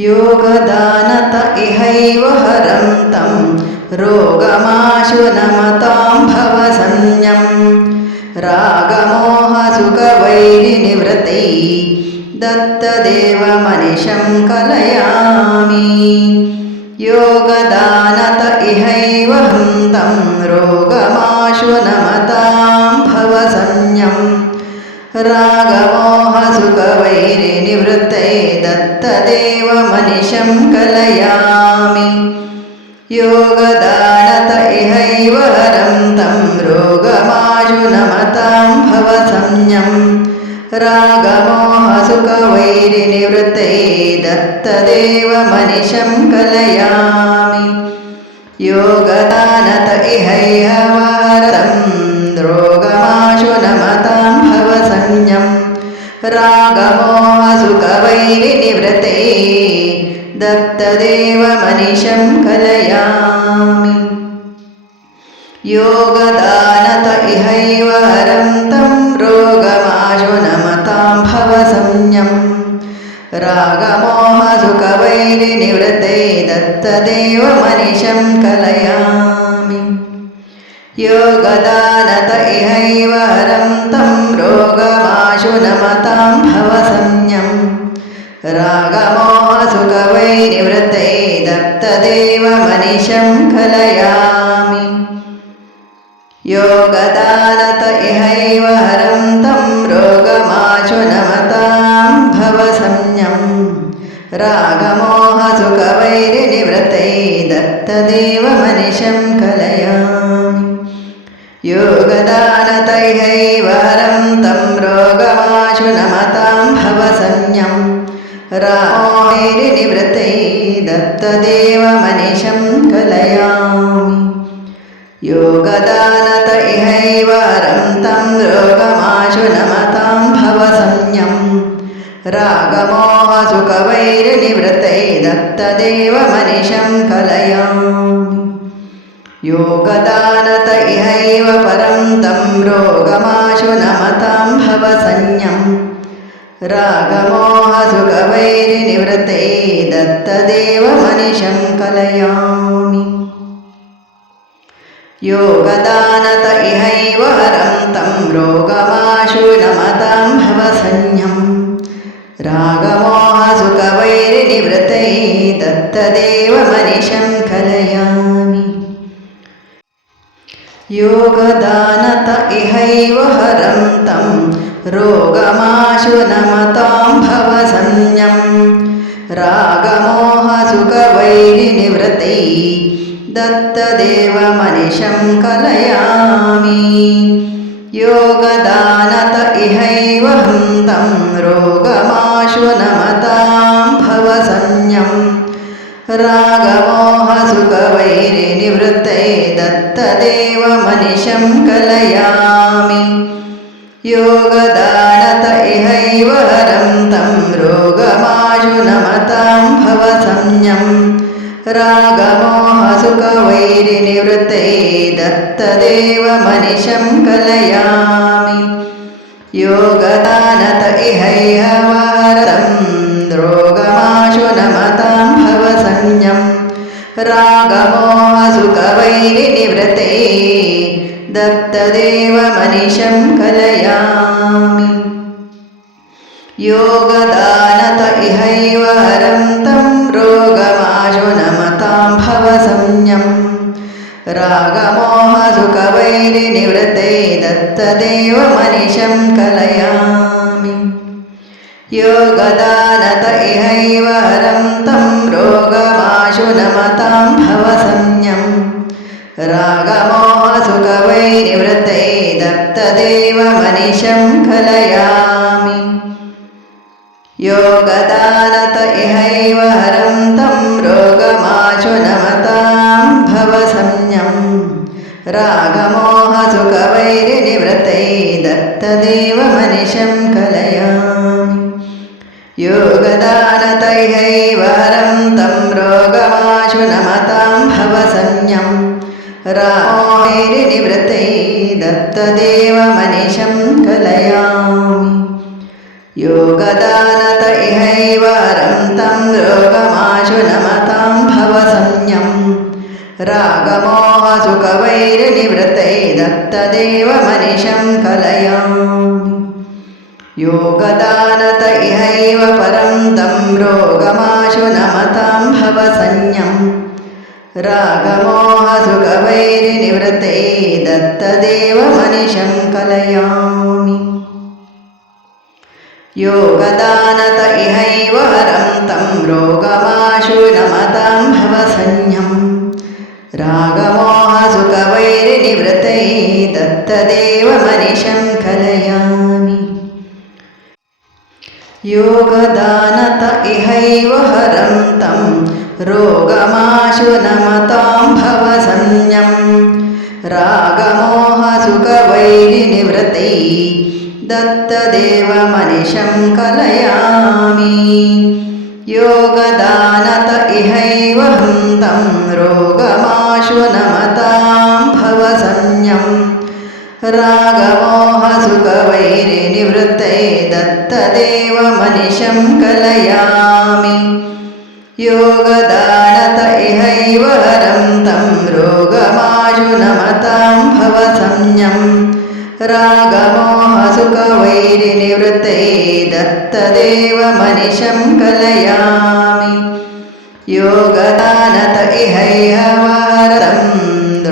योगदानत इहैव हरं तं रोगमाशु नमतां भवसंज्ञं रागमोहसुखवैरिनिवृत्तै दत्तदेवमनिशं कलयामि। योगदानत इहैव हन्तं रोगमाशु नमतां भवसंज्ञं रागमोहसुखवैरिनिवृत्तै दत्तदेवमनिशं कलयामि। योगदानत इहैव हरं तं रोगमाशु नमतां भवसंज्ञं रागमोहसुखवैरिनिवृत्तै दत्तदेवमनिशं कलयामि। योगदानत इहैव हरं रोगमाशु नमतां भवसंज्ञं रागमोहसुखवैरिनिवृत्तै दत्तदेवमनिशं कलयामि। योगदानत इहैव हरं तं रोगमाशु नमतां भवसंज्ञं रागमोहसुखवैरिनिवृत्तै दत्तदेवमनिशं कलयामि। योगदानत इहैव हरं तं रोगमाशु नमतां भवसंज्ञं रागमोहसुखवैरिनिवृत्तै दत्तदेवमनिशं कलयामि। योगदानत इहैव हरं तं रोगमाशु नमतां भवसंज्ञं रागमोहसुखवैरिनिवृत्तै दत्तदेवमनिशं कलयामि। योगदानत इहैव हरं तं रोगमाशु नमतां भवसंज्ञं रागमोहसुखवैरिनिवृत्तै दत्तदेवमनिशं कलयामि। योगदानत इहैव हरं तं रोगमाशु नमतां भवसंज्ञं रागमोहसुखवैरिनिवृत्तै दत्तदेवमनिशं कलयामि। योगदानत इहैव परं तं रोगमाशु नमतां भवसंज्ञं रागमोहसुखवैरिनिवृत्तै दत्तदेवमनिशं कलयामि। योगदानत इहैव हरं तं रोगमाशु नमतां भवसंज्ञं रागमोहसुखवैरिनिवृत्तै दत्तदेवमनिशं कलयामि। योगदानत इहैव हरं तं रोगमाशु नमतां भवसंज्ञं रागमोहसुखवैरिनिवृत्तै दत्तदेवमनिशं कलयामि। योगदानत इहैव हन्तं रोगमाशु नमतां भवसंज्ञं रागमोहसुखवैरिनिवृत्तै दत्तदेवमनिशं कलयामि। योगदानत इहैव हरं तं रोगमाशु नमतां भवसंज्ञं रागमोहसुखवैरिनिवृत्तै दत्तदेवमनिशं कलयामि। योगदानत इहैव हरं रोगमाशु नमतां भवसंज्ञं रागमोहसुखवैरिनिवृत्तै दत्तदेवमनिशं कलयामि। योगदानत इहैव हरं तं रोगमाशु नमतां भवसंज्ञं रागमोहसुखवैरिनिवृत्तै दत्तदेवमनिशं कलयामि। योगदानत इहैव हरं तं रोगमाशु नमतां भवसंज्ञं रागमोहसुखवैरिनिवृत्तै दत्तदेवमनिशं कलयामि। योगदानत इहैव हरं तं रोगमाशु नमतां भवसंज्ञं रागमोहसुखवैरिनिवृत्तै दत्तदेवमनिशं कलयामि। योगदानत इहैव हरं तं रोगमाशु नमतां भवसंज्ञं रागमोहसुखवैरिनिवृत्तै दत्तदेवमनिशं कलयामि। योगदानत इहैव हरं तं रोगमाशु रागमोहसुखवैरिनिवृत्तै दत्तदेवमनिशं कलयामि योगदानत इहैव परं तं रोगमाशु नमतां भवसंज्ञं रागमोहसुखवैरिनिवृत्तै दत्तदेवमनिशं कलयामि योगदानत इहैव हरं तं रोगमाशु नमतां भवसंज्ञं रागमोहसुखवैरिनिवृत्तै दत्तदेवमनिशं कलयामि योगदानत इहैव हरं तं रोगमाशु नमतां भवसंज्ञं रागमोहसुखवैरिनिवृत्तै दत्तदेवमनिशं कलयामि योगदानत इहैव तं रोगमाशु नमतां भवसंज्ञं रागमोहसुखवैरिनिवृत्तै दत्तदेवमनिशं कलयामि योगदानत इहैव हरं तं रोगमाशु नमतां भवसंज्ञं रागमोहसुखवैरिनिवृत्तै दत्तदेवमनिशं कलयामि योगदानत इहैव हरं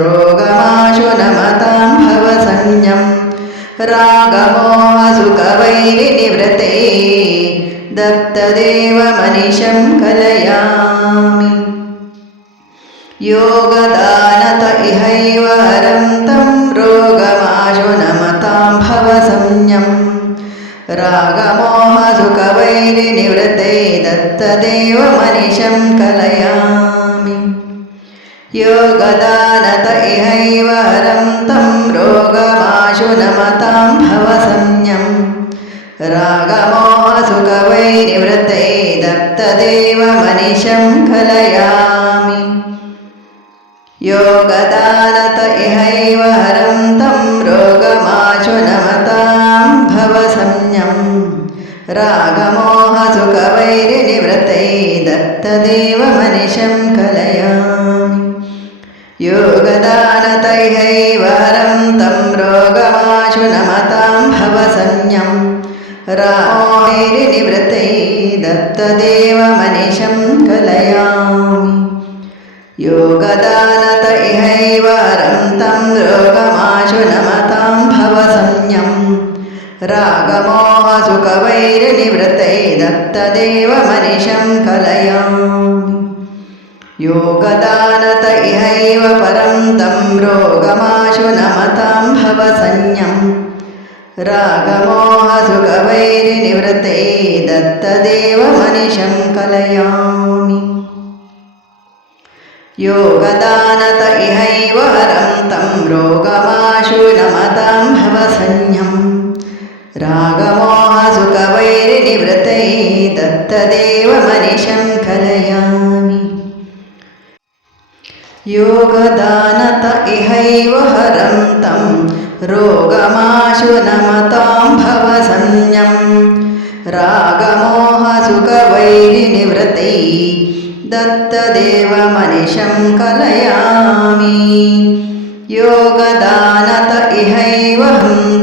रोगमाशु नमतां भवसंज्ञं रागमोहसुखवैरिनिवृत्तै दत्तदेवमनिशं कलयामि योगदानत इहैव हरं तं रोगमाशु नमतां भवसंज्ञं रागमोहसुखवैरिनिवृत्तै दत्तदेवमनिशं कलयामि योगदानत इहैव हरं तं रोगमाशु नमतां भवसंज्ञं रागमोहसुखवैरिनिवृत्तै दत्तदेवमनिशं कलयामि योगदानत इहैव हरं तं रोगमाशु नमतां भवसंज्ञं रागमोहसुखवैरिनिवृत्तै दत्तदेवमनिशं कलयामि योगदानत इहैव हरं तं रोगमाशु नमतां भवसंज्ञं रागमोहसुखवैरिनिवृत्तै दत्तदेवमनिशं कलयामि योगदानत इहैव हरं तं रोगमाशु नमतां भवसंज्ञं रागमोहसुखवैरिनिवृत्तै दत्तदेवमनिशं कलयामि योगदानत इहैव परं तं रोगमाशु नमतां भवसंज्ञं रागमोहसुखवैरिनिवृत्तै दत्तदेवमनिशं कलयामि योगदानत इहैव हरं तं रोगमाशु नमतां भवसंज्ञं रागमोहसुखवैरिनिवृत्तै दत्तदेवमनिशं कलयामि योगदानत इहैव हरं तं रोगमाशु नमतां भवसंज्ञं रागमोहसुखवैरिनिवृत्तै दत्तदेवमनिशं कलयामि योगदानत इहैव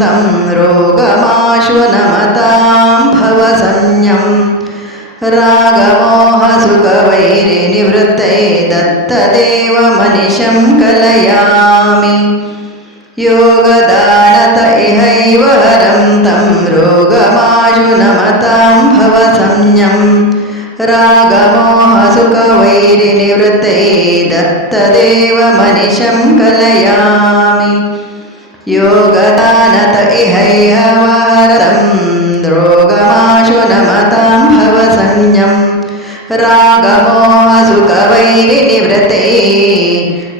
तं रोगमाशु नमतां भवसंज्ञं रागमोहसुखवैरिनिवृत्तै दत्तदेवमनिशं कलयामि योगदानत इहैव हरं तं रोगमाशु नमतां भवसंज्ञं रागमोहसुखवैरिनिवृत्तै दत्तदेवमनिशं कलयामि योगदानत इहैव हरं रोगमाशु नमतां भवसंज्ञं रागमोहसुखवैरिनिवृत्तै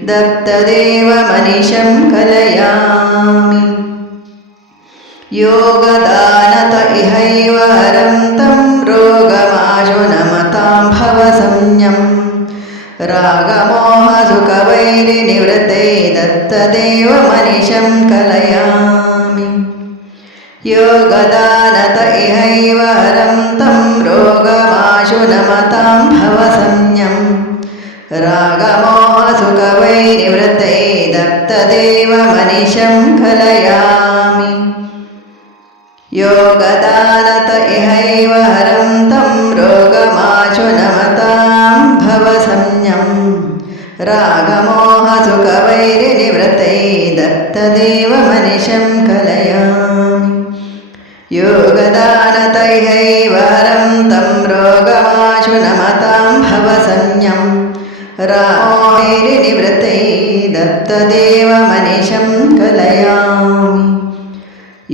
दत्तदेवमनिशं कलयामि योगदानत इहैव हरं तं रोगमाशु नमतां भवसंज्ञं रागमोहसुखवैरिनिवृत्तै दत्तदेवमनिशं कलयामि योगदानत इहैव हरं तं रोगमाशु नमतां भवसंज्ञं रागमोहसुखवैरिनिवृत्तै मनिशं कलयामि योगदानत इहैव हरं तं रोगमाशु नमतां भवसंज्ञं रागमोहसुखवैरिनिवृत्तै दत्तदेव मनिशं कलयामि योगदानत इहैव हरं तं रोगमाशु नमतां भवसंज्ञं रागमोहैरिनिवृत्तै दत्तदेव मनिशं कलयामि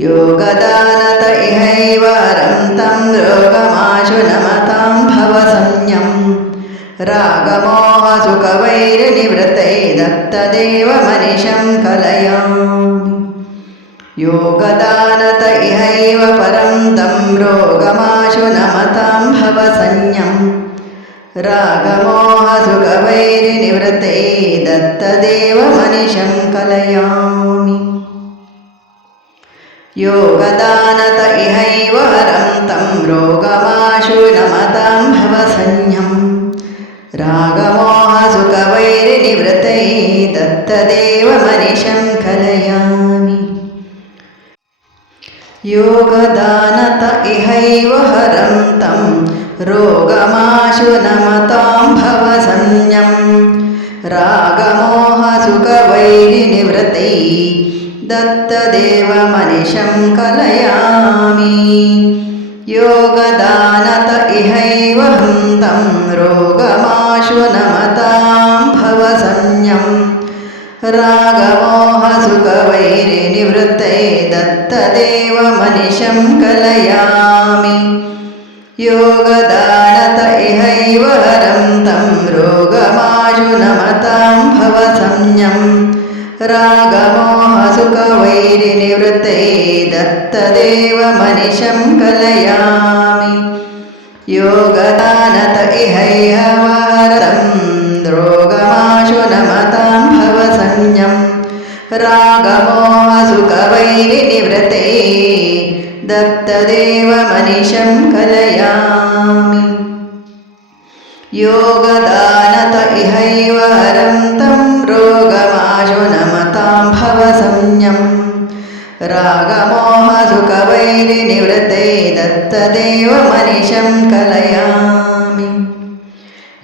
योगदानत इहैव हरं तं रोगमाशु नमतां भवसंज्ञं रागमोहसुखवैरिनिवृत्तै दत्तदेव मनिशं कलयामि योगदानत इहैव परं तं रोगमाशु नमतां भवसंज्ञं रागमोहसुखवैरिनिवृत्तै दत्तदेव मनिशं कलयामि योगदानत इहैव हरं तं रोगमाशु नमतां भवसंज्ञं रागमोहसुखवैरिनिवृत्तै दत्तदेव मनिशं कलयामि योगदानत इहैव हरं तं रोगमाशु नमतां भवसंज्ञं रागमोहसुखवैरिनिवृत्तै दत्तदेव मनिशं कलयामि योगदानत इहैव हरं तं रोगमाशु नमतां भवसंज्ञं रागमोहसुखवैरिनिवृत्तै दत्तदेव मनिशं कलयामि योगदानत इहैव हरं तं रोगमाशु नमतां भवसंज्ञं रागमोहसुखवैरिनिवृत्तै दत्तदेव मनिशं कलयामि योगदानत इहैव हरं रोगमाशु नमतां भवसंज्ञं रागमोहसुखवैरिनिवृत्तै दत्तदेव मनिशं कलयामि योगदानत इहैव हरं तं रोगमाशु नमतां भवसंज्ञं रागमोहसुखवैरिनिवृत्तै दत्तदेव मनिशं कलयामि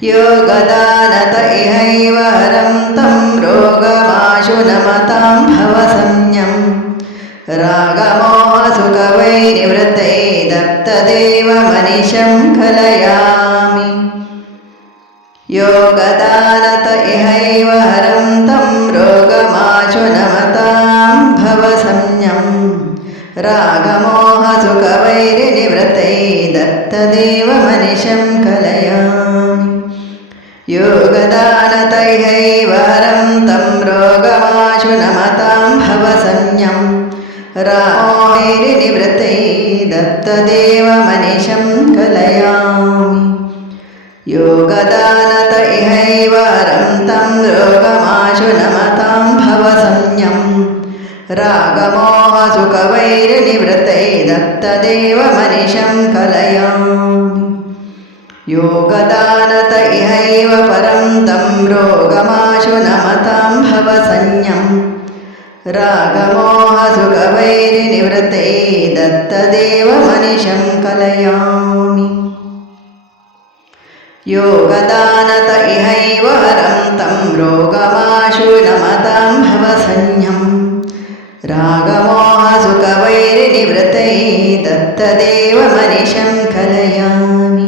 योगदानत इहैव हरं तं रोगमाशु नमतां भवसंज्ञं रागमोहसुखवैरिनिवृत्तै दत्तदेव मनिशं कलयामि योगदानत इहैव हरं तं रोगमाशु नमतां भवसंज्ञं रागमोहसुखवैरिनिवृत्तै दत्तदेव मनिशं कलयामि योगदानत इहैव हरं तं रोगमाशु नमतां भवसंज्ञं रागमोहसुखवैरिनिवृत्तै दत्तदेव मनिशं कलयामि योगदानत इहैव हरं तं रोगमाशु नमतां भवसंज्ञं रागमोहसुखवैरिनिवृत्तै दत्तदेव मनिशं कलयामि योगदानत इहैव परं तं रोगमाशु नमतां भवसंज्ञं रागमोहसुखवैरिनिवृत्तै दत्तदेव मनिशं कलयामि योगदानत इहैव हरं तं रोगमाशु नमतां भवसंज्ञं रागमोहसुखवैरिनिवृत्तै दत्तदेव मनिशं कलयामि